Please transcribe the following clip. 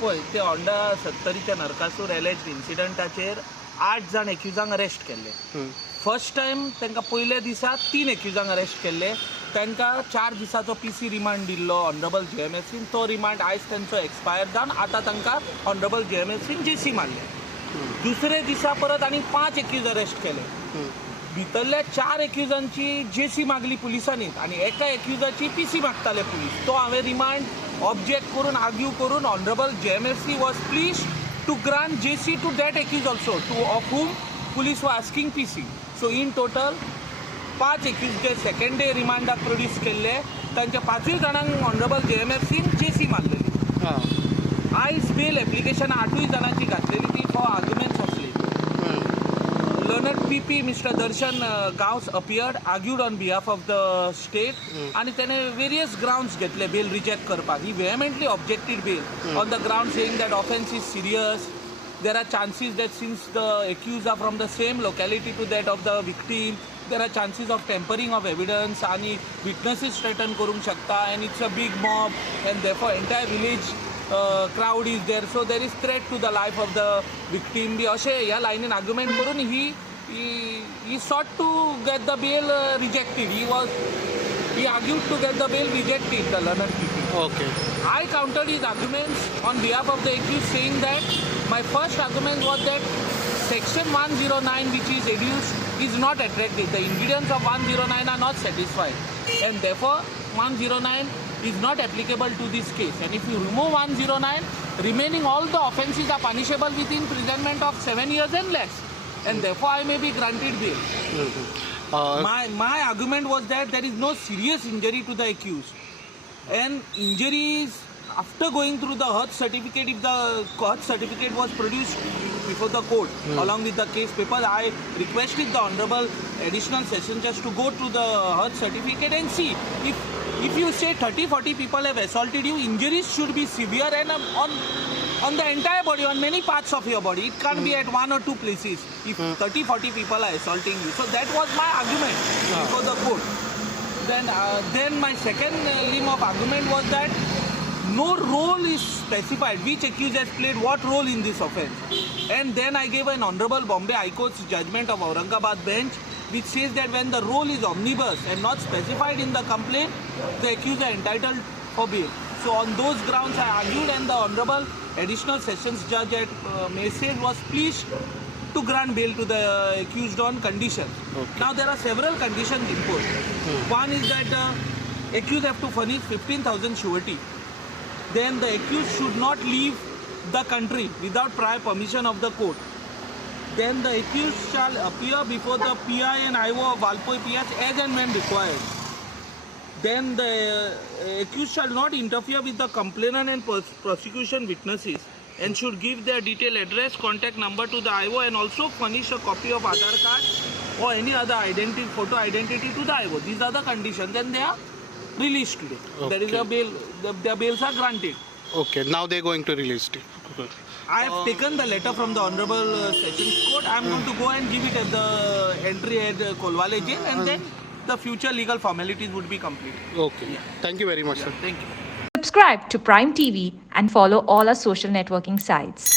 पळय ते Honda 70च्या Narakasura alleged इन्सिडंटाचेर 8 जाण एक्युजांक अरेस्ट केल्ले. फर्स्ट टायम तांकां पयल्या दिसा 3 एक्युजांक अरेस्ट केल्ले. तांकां 4 दिसाचो PC रिमांड दिल्लो ऑनरेबल JMFCन. तो रिमांड आयज तांचो एक्सपायर जावन आतां तांकां ऑनरेबल JMFCन JC मारले. दुसरे दिसा परत आनी 5 एक्यूज अरेस्ट केले. भितरल्या 4 एक्युजांची JC मागली पुलिसांनी आनी एका एक्युजाची PC मागताले पुलीस. तो हांवें रिमांड ऑब्जेक्ट करून आर्ग्यू करून honourable JMFC was pleased to grant JC to that accused also two of whom police were asking PC. So in total 5 accused जे सेकंड डे रिमांडाक प्रोड्यूस केल्ले. तांच्या 5 जाणांक ऑनरेबल JMFCन JC मारलेली. आयज बेल एप्लिकेशन 8 जाणांची घातलेली ती for arguments of slave. Learned PP Mr. Darshan Gaus appeared, argued on behalf of the state, and तेने various grounds घेतले bail reject करपाक. He vehemently objected bail on the ground saying that offence is serious. There are chances that since the accused are from the same locality to that of the victim, there are chances of tampering of evidence and witnesses threaten करूंक शकता, and it's a big mob and therefore entire village crowd is there, so there is threat to the life of the victim. बी अशें ह्या लायनीन argument करून he sought to get the bail rejected. He argued to get the bail rejected, the learned PP. Okay. I countered his arguments on behalf of the accused, saying that my first argument was that section 109 which is adduced is not attractive. The ingredients of 109 are not satisfied, and therefore 109 is not applicable to this case. And if you remove 109, remaining all the offences are punishable with imprisonment of 7 years and less, and therefore I may be granted bail. My argument was that there is no serious injury to the accused, and injuries after going through the Hurt certificate, if the Hurt certificate was produced before the court along with the case papers, I requested the Honorable Additional Session Judge to go through the Hurt certificate and see if you say 30-40 people have assaulted you, injuries should be severe and on the entire body, on many parts of your body. It can't be at 1 or 2 places if 30-40 people are assaulting you. So that was my argument before the court. Then my second limb of argument was that no role is specified which accused has played what role in this offence. And then I gave an Honorable Bombay High Court's judgment of Aurangabad bench which says that when the role is omnibus and not specified in the complaint, the accused are entitled for bail. So on those grounds I argued, and the Honorable Additional Sessions Judge at Maysade was pleased to grant bail to the accused on conditions. Okay. Now there are several conditions imposed. One is that the accused have to furnish 15,000 surety. Then the accused should not leave the country without prior permission of the court. Then the accused shall appear before the PI and IO of Valpoi PS as and when required. Then the accused shall not interfere with the complainant and prosecution witnesses, and should give their detailed address, contact number to the IO, and also furnish a copy of Aadhaar card or any other photo identity to the IO. These are the conditions, and they are released today. Okay. There is a bail. Their bails are granted. Okay. Now they are going to release it. Okay. I have taken the letter from the Honorable Sessions Court. I am going to go and give it at the entry at Kolwale jail, and then the future legal formalities would be completed. Okay. Yeah. Thank you very much, sir. Thank you. Subscribe to Prime TV and follow all our social networking sites.